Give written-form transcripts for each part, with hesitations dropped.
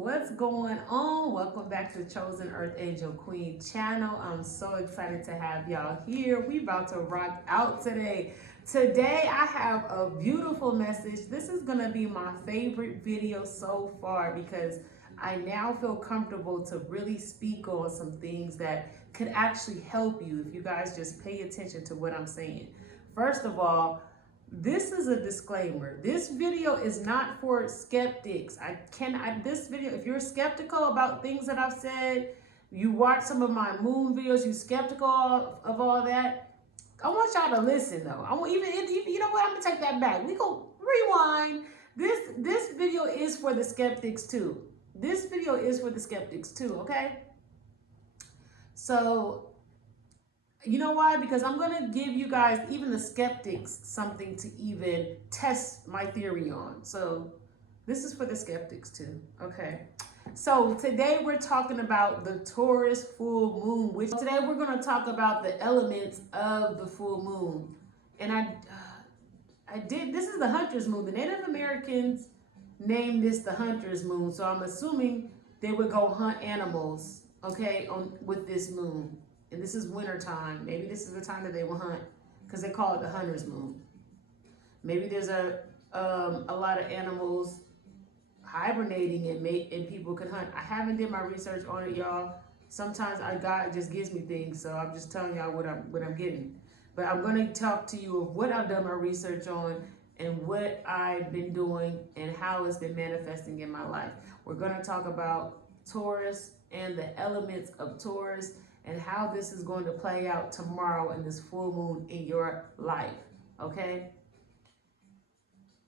What's going on? Welcome back to the Chosen Earth Angel Queen channel. I'm so excited to have y'all here. We about to rock out today. Today I have a beautiful message. This is gonna be my favorite video so far because I now feel comfortable to really speak on some things that could actually help you if you guys just pay attention to what I'm saying. First of all, this is a disclaimer. This video is not for skeptics. This video, if you're skeptical about things that I've said, you watch some of my moon videos, you skeptical of all that, I want y'all to listen though. I want even you know what, I'm gonna take that back. We go rewind. This video is for the skeptics too. This video is for the skeptics too, okay? So you know why? Because I'm going to give you guys, even the skeptics, something to even test my theory on. So this is for the skeptics too. Okay. So today we're talking about the Taurus full moon, which today we're going to talk about the elements of the full moon. And this is the Hunter's moon. The Native Americans named this the Hunter's moon. So I'm assuming they would go hunt animals, okay, with this moon. And this is winter time. Maybe this is the time that they will hunt because they call it the hunter's moon. Maybe there's a lot of animals hibernating and people can hunt. I haven't did my research on it, y'all. Sometimes God just gives me things, so I'm just telling y'all what I'm getting. But I'm going to talk to you of what I've done my research on and what I've been doing and how it's been manifesting in my life. We're going to talk about Taurus and the elements of Taurus and how this is going to play out tomorrow in this full moon in your life, okay?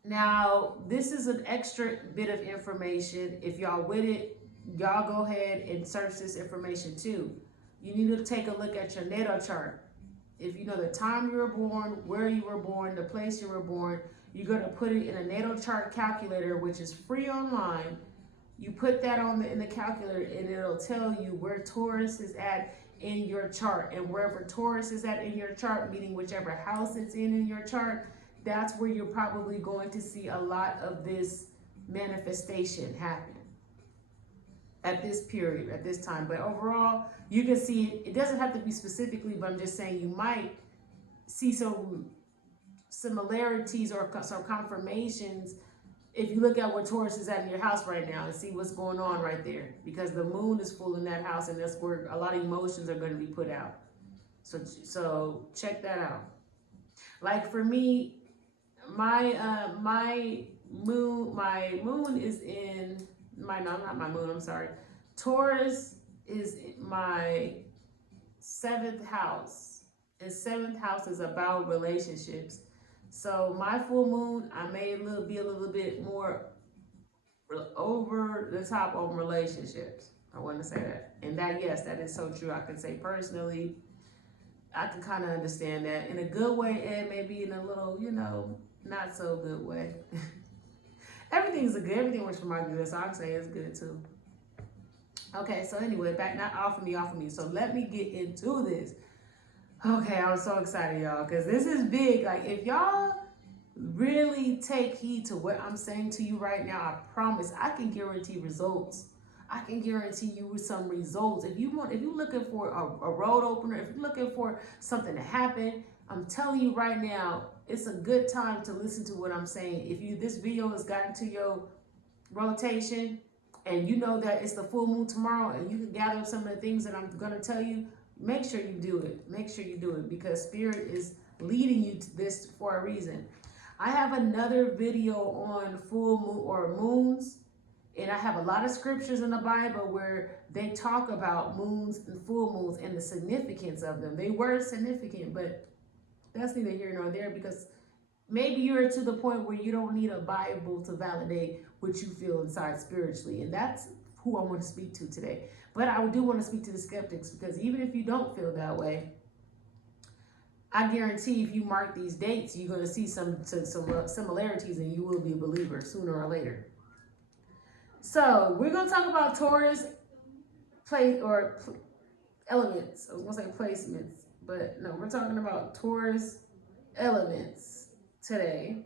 Now, this is an extra bit of information. If y'all with it, y'all go ahead and search this information too. You need to take a look at your natal chart. If you know the time you were born, where you were born, the place you were born, you're going to put it in a natal chart calculator, which is free online. You put that in the calculator and it'll tell you where Taurus is at in your chart, and wherever Taurus is at in your chart, meaning whichever house it's in your chart, that's where you're probably going to see a lot of this manifestation happen at this period, at this time. But overall, you can see it doesn't have to be specifically, but I'm just saying you might see some similarities or some confirmations if you look at where Taurus is at in your house right now and see what's going on right there, because the moon is full in that house and that's where a lot of emotions are going to be put out. So check that out. Like for me, my moon is in Taurus is my 7th house, and 7th house is about relationships. So my full moon, I may be a little bit more over the top on relationships. I want to say that. And yes, that is so true. I can say personally, I can kind of understand that in a good way and maybe in a little, not so good way. Everything works for my good, so I'd say it's good too. Okay, so anyway, not off of me. So let me get into this. Okay, I'm so excited, y'all, because this is big. Like, if y'all really take heed to what I'm saying to you right now, I promise I can guarantee results. I can guarantee you some results. If you're looking for a road opener, if you're looking for something to happen, I'm telling you right now, it's a good time to listen to what I'm saying. If this video has gotten to your rotation and you know that it's the full moon tomorrow and you can gather some of the things that I'm going to tell you, make sure you do it. Make sure you do it because Spirit is leading you to this for a reason. I have another video on full moon or moons, and I have a lot of scriptures in the Bible where they talk about moons and full moons and the significance of them. They were significant, but that's neither here nor there, because maybe you're to the point where you don't need a Bible to validate what you feel inside spiritually, and that's who I want to speak to today. But I do want to speak to the skeptics, because even if you don't feel that way, I guarantee if you mark these dates, you're going to see some similarities and you will be a believer sooner or later. So we're going to talk about Taurus elements. I was going to say placements, but no, we're talking about Taurus elements today.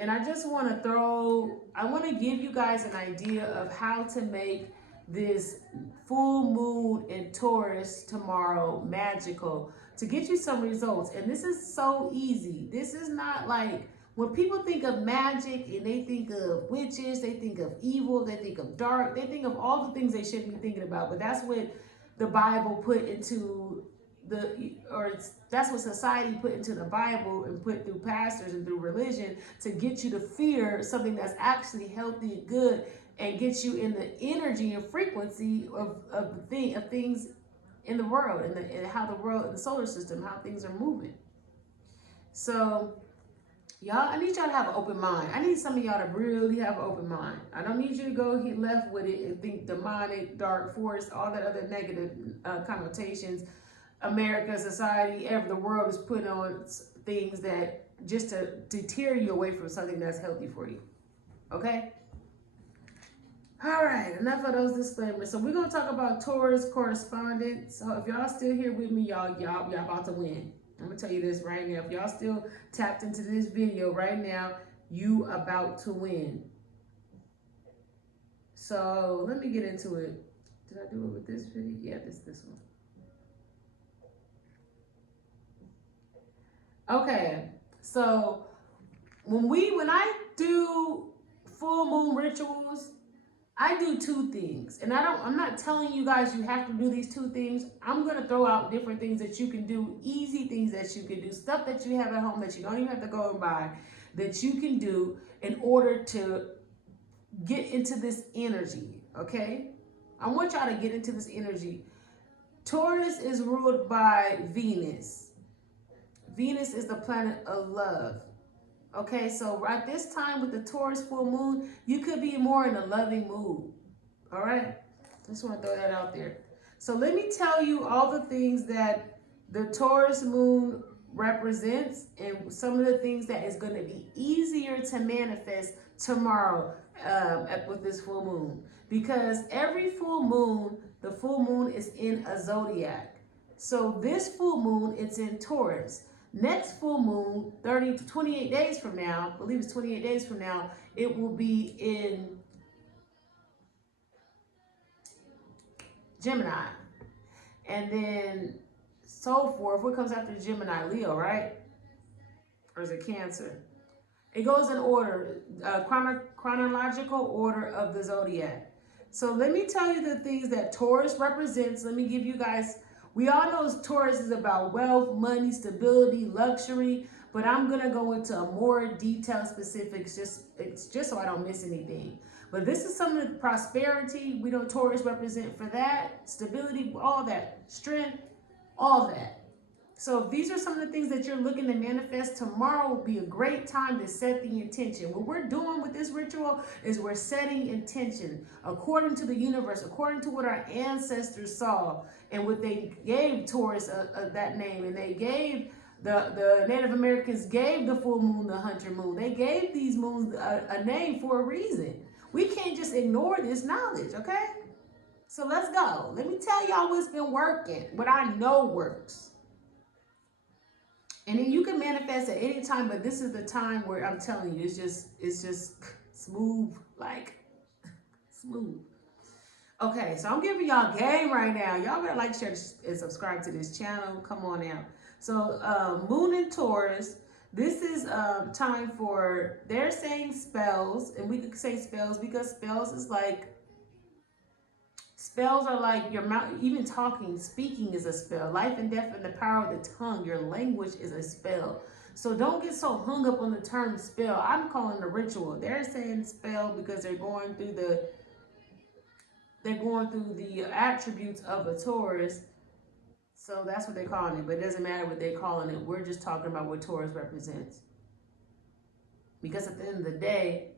And I just want to give you guys an idea of how to make this full moon in Taurus tomorrow magical to get you some results. And this is so easy. This is not like when people think of magic and they think of witches, they think of evil, they think of dark, they think of all the things they shouldn't be thinking about. But that's what the Bible put into that's what society put into the Bible and put through pastors and through religion to get you to fear something that's actually healthy and good and get you in the energy and frequency of things in the world and how the solar system, how things are moving. So y'all, I need y'all to have an open mind. I need some of y'all to really have an open mind. I don't need you to go left with it and think demonic, dark force, all that other negative connotations. America, society, the world is putting on things that just to deter you away from something that's healthy for you. Okay? All right, enough of those disclaimers. So we're gonna talk about Taurus correspondence. So if y'all still here with me, y'all about to win. I'm gonna tell you this right now. If y'all still tapped into this video right now, you about to win. So let me get into it. Did I do it with this video? Yeah, this one. Okay, so when I do full moon rituals, I do two things. And I'm not telling you guys you have to do these two things. I'm going to throw out different things that you can do, easy things that you can do, stuff that you have at home that you don't even have to go and buy, that you can do in order to get into this energy, okay? I want y'all to get into this energy. Taurus is ruled by Venus. Venus is the planet of love. Okay, so at this time with the Taurus full moon, you could be more in a loving mood. All right? Just want to throw that out there. So let me tell you all the things that the Taurus moon represents and some of the things that is going to be easier to manifest tomorrow with this full moon. Because every full moon, the full moon is in a zodiac. So this full moon, it's in Taurus. Next full moon, 30 to 28 days from now, I believe it's 28 days from now, it will be in Gemini. And then so forth. What comes after Gemini? Leo, right? Or is it Cancer? It goes in order, chronological order of the zodiac. So let me tell you the things that Taurus represents. Let me give you guys. We all know Taurus is about wealth, money, stability, luxury, but I'm going to go into a more detailed specifics just so I don't miss anything. But this is some of the prosperity we know Taurus represent for that, stability, all that, strength, all that. So these are some of the things that you're looking to manifest. Tomorrow will be a great time to set the intention. What we're doing with this ritual is we're setting intention according to the universe, according to what our ancestors saw and what they gave Taurus that name. And they gave, the Native Americans gave the full moon the hunter moon. They gave these moons a name for a reason. We can't just ignore this knowledge, okay? So let's go. Let me tell y'all what's been working, what I know works. And then you can manifest at any time, but this is the time where I'm telling you, it's just smooth, like smooth. Okay, so I'm giving y'all game right now. Y'all better like, share, and subscribe to this channel. Come on out. So Moon in Taurus, this is time for, they're saying spells, and we could say spells because spells is like, spells are like your mouth, even talking, speaking is a spell. Life and death and the power of the tongue. Your language is a spell. So don't get so hung up on the term spell. I'm calling it a ritual. They're saying spell because they're going through the attributes of a Taurus. So that's what they're calling it. But it doesn't matter what they're calling it. We're just talking about what Taurus represents. Because at the end of the day,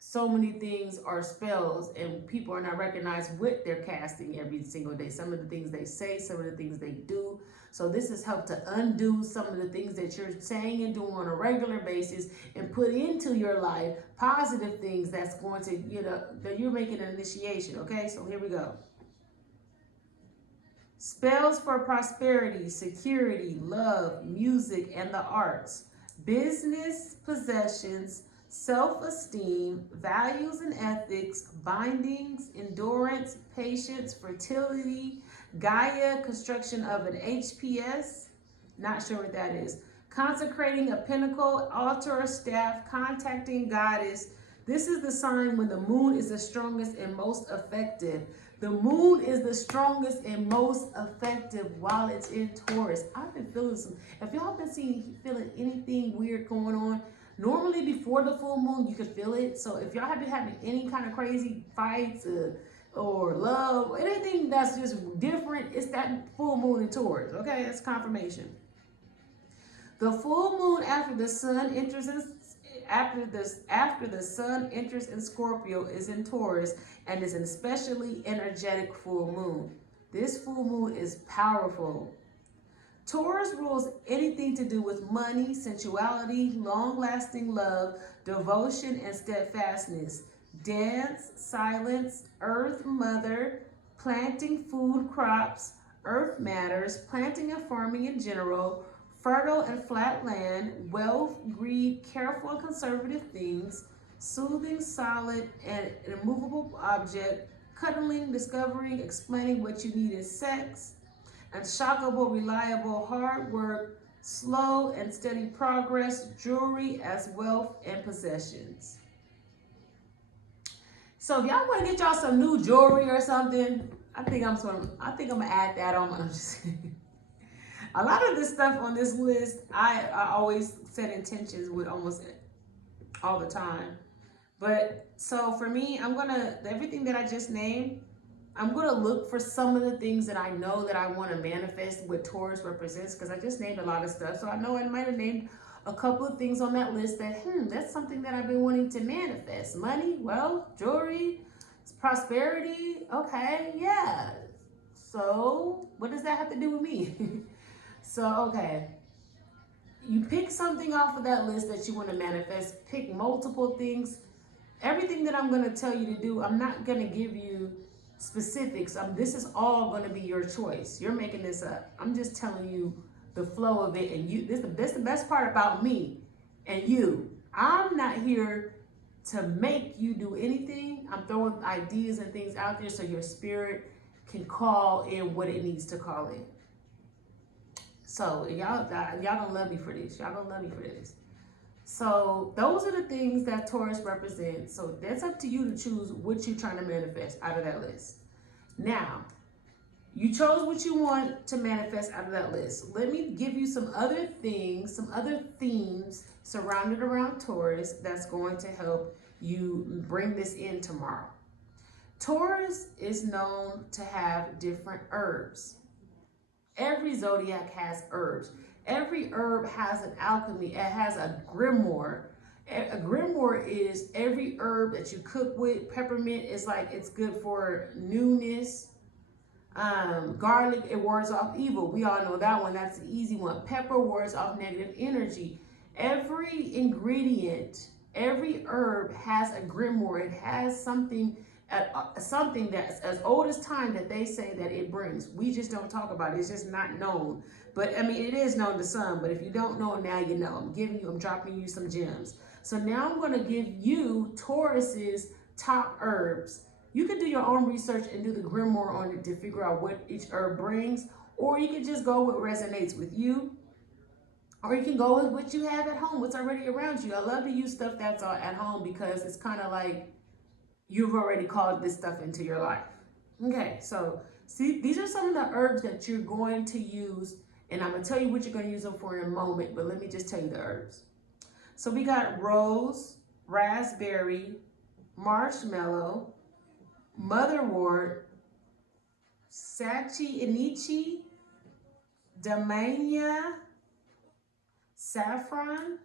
so many things are spells and people are not recognized what they're casting every single day. Some of the things they say, some of the things they do. So this has helped to undo some of the things that you're saying and doing on a regular basis and put into your life positive things that's going to, that you're making an initiation. Okay, so here we go. Spells for prosperity, security, love, music, and the arts. business, possessions, self-esteem, values and ethics, bindings, endurance, patience, fertility, Gaia, construction of an HPS, not sure what that is, consecrating a pinnacle, altar or staff, contacting goddess. This is the sign when the moon is the strongest and most effective. The moon is the strongest and most effective while it's in Taurus. I've been feeling some, if y'all been feeling anything weird going on, normally before the full moon, you can feel it. So if y'all have been having any kind of crazy fights or love, or anything that's just different, it's that full moon in Taurus, okay? That's confirmation. The full moon after the sun enters in after the sun enters in Scorpio is in Taurus and is an especially energetic full moon. This full moon is powerful. Taurus rules anything to do with money, sensuality, long-lasting love, devotion, and steadfastness. Dance, silence, earth mother, planting food crops, earth matters, planting and farming in general, fertile and flat land, wealth, greed, careful and conservative things, soothing, solid, and an immovable object, cuddling, discovering, explaining what you need in sex, unshockable, reliable, hard work, slow and steady progress, jewelry as wealth and possessions. So if y'all want to get y'all some new jewelry or something, I think I'm gonna add that on. I'm just a lot of this stuff on this list, I always set intentions with almost all the time. But so for me, everything that I just named, I'm going to look for some of the things that I know that I want to manifest what Taurus represents, because I just named a lot of stuff. So I know I might have named a couple of things on that list that, that's something that I've been wanting to manifest. Money, wealth, jewelry, prosperity. Okay, yeah. So what does that have to do with me? So, okay. You pick something off of that list that you want to manifest. Pick multiple things. Everything that I'm going to tell you to do, I'm not going to give you specifics. This is all going to be your choice. You're making this up. I'm just telling you the flow of it. And this is the best part about me and you. I'm not here to make you do anything. I'm throwing ideas and things out there so your spirit can call in what it needs to call in. So y'all gonna love me for this. Y'all gonna love me for this. So those are the things that Taurus represents. So that's up to you to choose what you're trying to manifest out of that list. Now, you chose what you want to manifest out of that list. Let me give you some other things, some other themes surrounded around Taurus that's going to help you bring this in tomorrow. Taurus is known to have different herbs. Every zodiac has herbs. Every herb has an alchemy. It has a grimoire. A grimoire is every herb that you cook with. Peppermint is like, it's good for newness. Garlic, it wards off evil. We all know that one. That's the easy one. Pepper wards off negative energy. Every ingredient, every herb has a grimoire. It has something that's as old as time that they say that it brings. We just don't talk about it. It's just not known. But I mean, it is known to some, but if you don't know, now you know. I'm dropping you some gems. So now I'm going to give you Taurus's top herbs. You can do your own research and do the grimoire on it to figure out what each herb brings, or you can just go with what resonates with you, or you can go with what you have at home, what's already around you. I love to use stuff that's at home because it's kind of like you've already called this stuff into your life. Okay, so see, these are some of the herbs that you're going to use, and I'm going to tell you what you're going to use them for in a moment, but let me just tell you the herbs. So we got rose, raspberry, marshmallow, motherwort, sachi inichi, damania, saffron.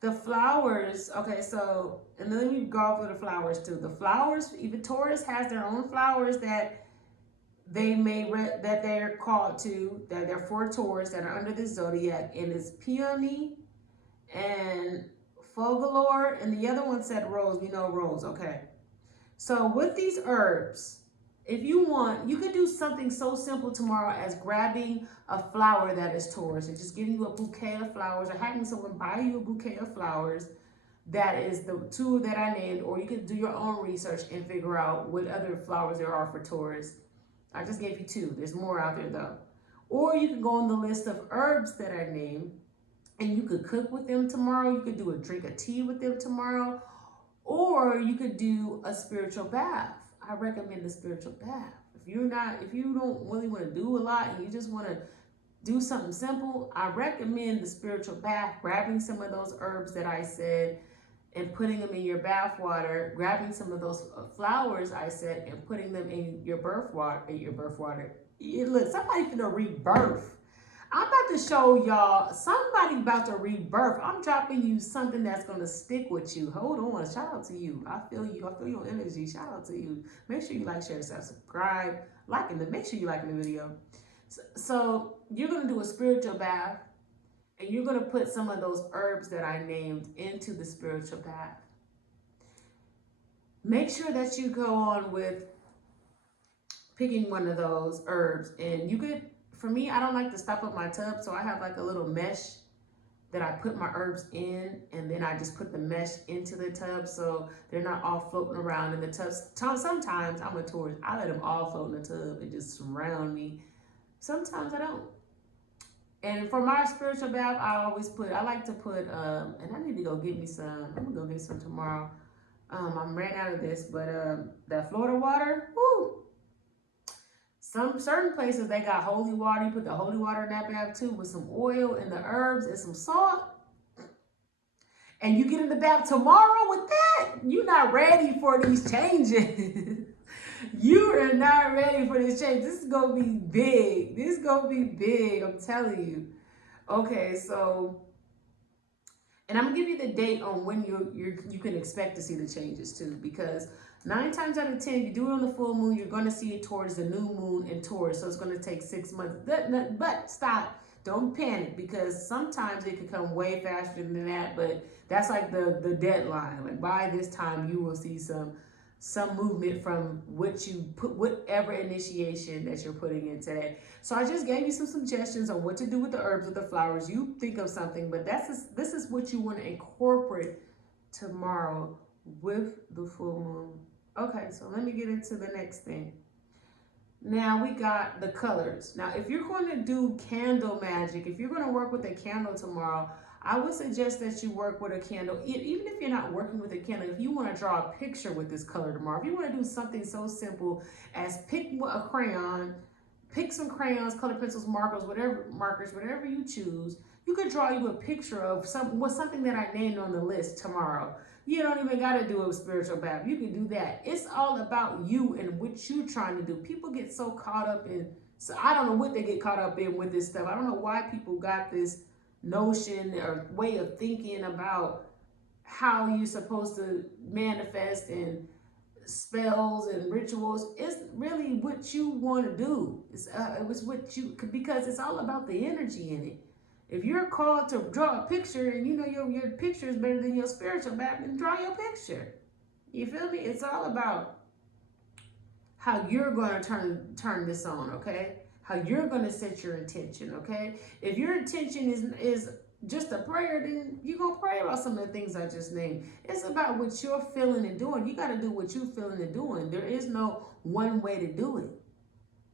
The flowers, okay, so, and then let me go over the flowers too. The flowers, even Taurus has their own flowers that that they're called to, that they're for Taurus, that are under the zodiac, and it's peony and fogalore, and the other one said rose. We know rose, okay. So with these herbs, If you want, you could do something so simple tomorrow as grabbing a flower that is Taurus and just giving you a bouquet of flowers, or having someone buy you a bouquet of flowers that is the two that I named, or you could do your own research and figure out what other flowers there are for Taurus. I just gave you two. There's more out there though. Or you can go on the list of herbs that I named and you could cook with them tomorrow. You could do a drink of tea with them tomorrow. Or you could do a spiritual bath. I recommend a spiritual bath. If you don't really want to do a lot and you just want to do something simple, I recommend the spiritual bath, grabbing some of those herbs that I said and putting them in your bath water, grabbing some of those flowers I said and putting them in your birth water. Look, somebody finna rebirth. I'm about to show y'all somebody about to rebirth. I'm dropping you something that's gonna stick with you. Hold on, shout out to you. I feel you. I feel your energy. Shout out to you. Make sure you like, share, subscribe, make sure you like the video. So you're gonna do a spiritual bath, and you're gonna put some of those herbs that I named into the spiritual bath. Make sure that you go on with picking one of those herbs, and you could. For me, I don't like to stop up my tub, so I have like a little mesh that I put my herbs in, and then I just put the mesh into the tub so they're not all floating around in the tub. Sometimes I'm a tourist. I let them all float in the tub and just surround me. Sometimes I don't. And for my spiritual bath, I like to put, and I need to go get me some. I'm gonna go get some tomorrow. I'm ran out of this, but that Florida water, woo! Some certain places they got holy water. You put the holy water in that bath too with some oil and the herbs and some salt. And you get in the bath tomorrow with that. You're not ready for these changes. You are not ready for this change. This is gonna be big. This is gonna be big. I'm telling you. Okay, so, and I'm gonna give you the date on when you can expect to see the changes too, because 9 times out of 10, if you do it on the full moon, you're going to see it towards the new moon in Taurus. So it's going to take 6 months. But stop. Don't panic, because sometimes it could come way faster than that. But that's like the deadline. Like by this time, you will see some movement from what you put, whatever initiation that you're putting in today. So I just gave you some suggestions on what to do with the herbs, with the flowers. You think of something, but this is what you want to incorporate tomorrow with the full moon. Okay, so let me get into the next thing. Now we got the colors. Now, if you're going to do candle magic, if you're going to work with a candle tomorrow, I would suggest that you work with a candle. Even if you're not working with a candle, if you want to draw a picture with this color tomorrow, if you want to do something so simple as pick a crayon, pick some crayons, color pencils, markers, whatever you choose, you could draw you a picture of something that I named on the list tomorrow. You don't even got to do a spiritual bath. You can do that. It's all about you and what you're trying to do. People get so caught up in, so I don't know what they get caught up in with this stuff. I don't know why people got this notion or way of thinking about how you're supposed to manifest and spells and rituals. It's really what you want to do. It was what you, because it's all about the energy in it. If you're called to draw a picture and you know your picture is better than your spiritual bath, then draw your picture. You feel me? It's all about how you're going to turn this on, okay? How you're going to set your intention, okay? If your intention is just a prayer, then you're going to pray about some of the things I just named. It's about what you're feeling and doing. You got to do what you're feeling and doing. There is no one way to do it.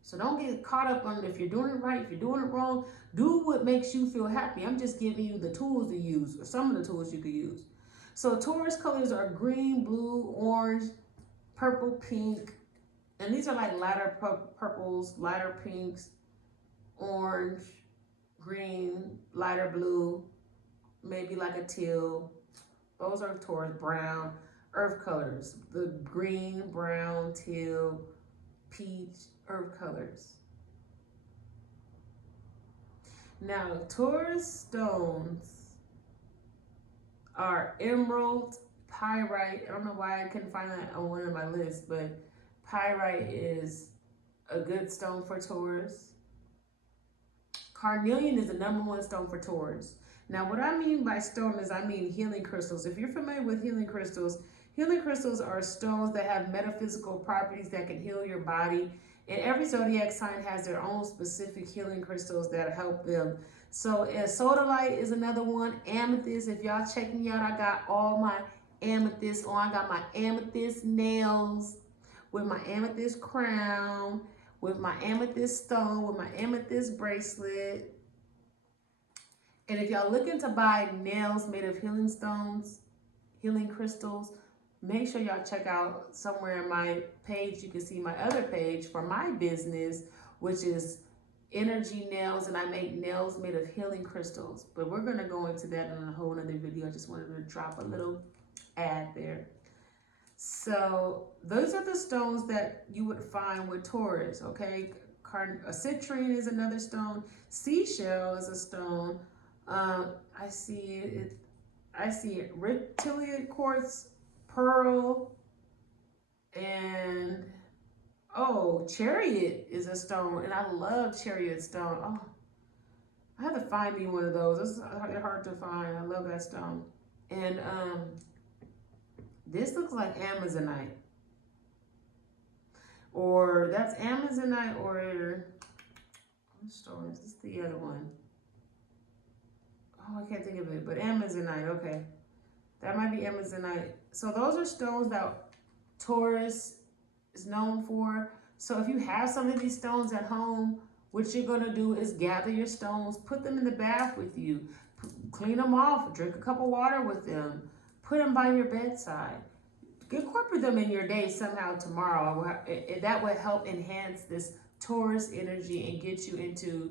So don't get caught up on if you're doing it right, if you're doing it wrong. Do what makes you feel happy. I'm just giving you the tools to use, or some of the tools you could use. So Taurus colors are green, blue, orange, purple, pink. And these are like lighter purples, lighter pinks, orange, green, lighter blue, maybe like a teal. Those are Taurus. Brown, earth colors. The green, brown, teal, peach, earth colors. Now, Taurus stones are emerald, pyrite. I don't know why I couldn't find that on one of my lists, but pyrite is a good stone for Taurus. Carnelian is the #1 stone for Taurus. Now, what I mean by stone is I mean healing crystals. If you're familiar with healing crystals Healing crystals are stones that have metaphysical properties that can heal your body. And every zodiac sign has their own specific healing crystals that help them. So sodalite is another one. Amethyst, if y'all checking me out, I got all my amethyst on. I got my amethyst nails with my amethyst crown, with my amethyst stone, with my amethyst bracelet. And if y'all looking to buy nails made of healing stones, healing crystals, make sure y'all check out somewhere in my page. You can see my other page for my business, which is Energy Nails, and I make nails made of healing crystals. But we're going to go into that in a whole other video. I just wanted to drop a little ad there. So those are the stones that you would find with Taurus, okay? A citrine is another stone. Seashell is a stone. I see it. Reptilian quartz, pearl, and chariot is a stone, and I love chariot stone. Oh, I have to find me one of those. It's hard to find. I love that stone. And this looks like Amazonite, or that's Amazonite, or what stone is this? The other one. Oh, I can't think of it, but Amazonite. Okay, that might be Amazonite. So those are stones that Taurus is known for. So if you have some of these stones at home, what you're going to do is gather your stones, put them in the bath with you, clean them off, drink a cup of water with them, put them by your bedside. Incorporate them in your day somehow tomorrow. That will help enhance this Taurus energy and get you into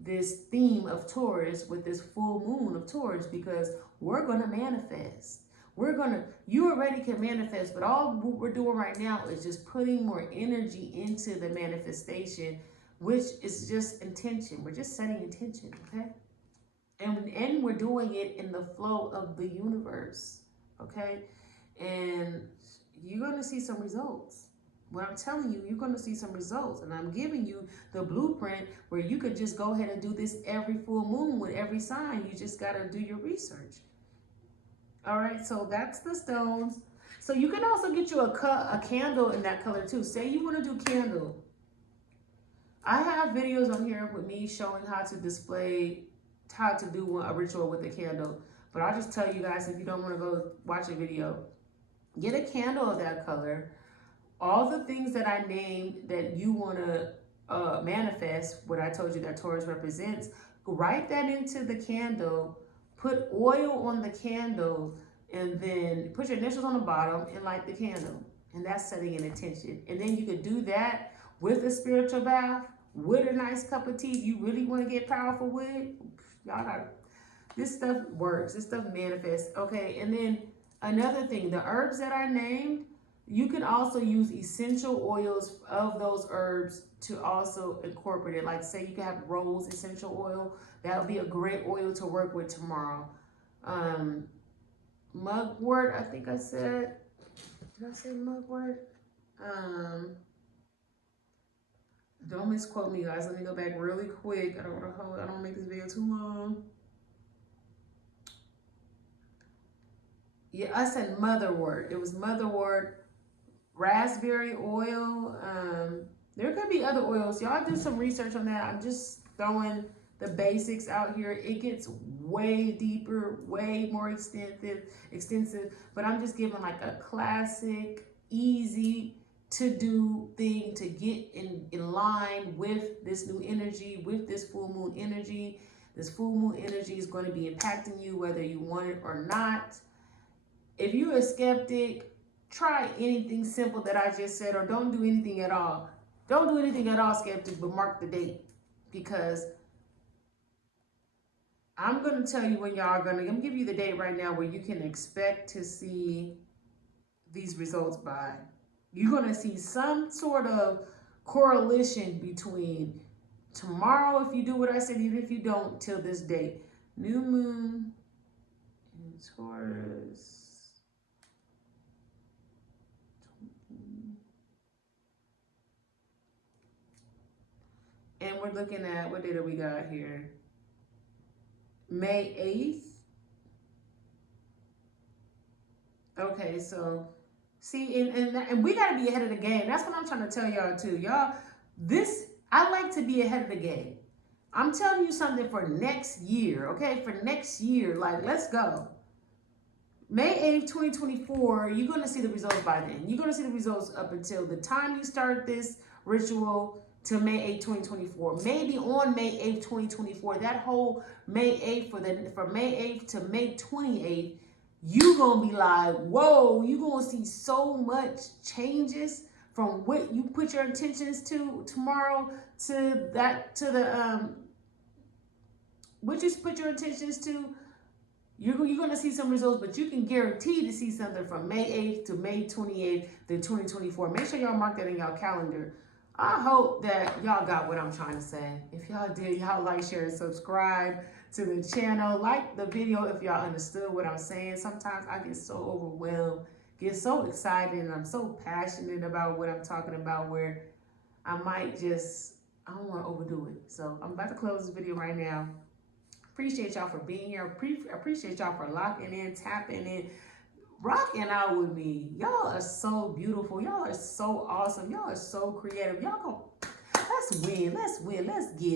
this theme of Taurus with this full moon of Taurus, because we're going to manifest. You already can manifest, but all we're doing right now is just putting more energy into the manifestation, which is just intention. We're just setting intention, okay? And we're doing it in the flow of the universe, okay? And you're going to see some results. What I'm telling you, you're going to see some results. And I'm giving you the blueprint where you could just go ahead and do this every full moon with every sign. You just got to do your research. All right, so that's the stones. So you can also get you a candle in that color too. Say you want to do candle. I have videos on here with me showing how to do a ritual with a candle. But I'll just tell you guys, if you don't want to go watch a video, get a candle of that color. All the things that I named that you want to manifest, what I told you that Taurus represents, write that into the candle, put oil on the candle, and then put your initials on the bottom and light the candle. And that's setting an intention. And then you could do that with a spiritual bath, with a nice cup of tea. You really want to get powerful with it? Y'all got this stuff works. This stuff manifests. Okay, and then another thing, the herbs that I named, you can also use essential oils of those herbs to also incorporate it. Like say you can have rose essential oil. That would be a great oil to work with tomorrow. Mugwort, I think I said. Did I say mugwort? Don't misquote me, guys. Let me go back really quick. I don't want to make this video too long. Yeah, I said motherwort. It was motherwort. Raspberry oil. There could be other oils. Y'all do some research on that. I'm just throwing the basics out here. It gets way deeper, way more extensive, but I'm just giving like a classic, easy to do thing to get in line with this new energy, with this full moon energy. This full moon energy is going to be impacting you whether you want it or not. If you're a skeptic, try anything simple that I just said, or don't do anything at all. Don't do anything at all, skeptic, but mark the date, because I'm going to tell you when y'all I'm going to give you the date right now where you can expect to see these results by. You're going to see some sort of correlation between tomorrow, if you do what I said, even if you don't, till this date. New moon in Taurus. And we're looking at, what date do we got here? May 8th. Okay, so See, and we got to be ahead of the game. That's what I'm trying to tell y'all too. Y'all, I like to be ahead of the game. I'm telling you something for next year, okay? For next year, like, let's go. May 8th, 2024, you're going to see the results by then. You're going to see the results up until the time you start this ritual to May 8th, 2024. Maybe on May 8th, 2024, that whole May 8th, from May 8th to May 28th, you're going to be like, whoa, you're going to see so much changes from what you put your intentions to tomorrow to what you put your intentions to. You're going to see some results, but you can guarantee to see something from May 8th to May 28th, to 2024. Make sure y'all mark that in y'all calendar. I hope that y'all got what I'm trying to say. If y'all did, y'all like, share, and subscribe to the channel. Like the video if y'all understood what I'm saying. Sometimes I get so overwhelmed, get so excited, and I'm so passionate about what I'm talking about where I might just, I don't want to overdo it. So I'm about to close this video right now. Appreciate y'all for being here. Appreciate y'all for locking in, tapping in, rocking out with me. Y'all are so beautiful. Y'all are so awesome. Y'all are so creative. Y'all go, let's win. Let's win. Let's get it.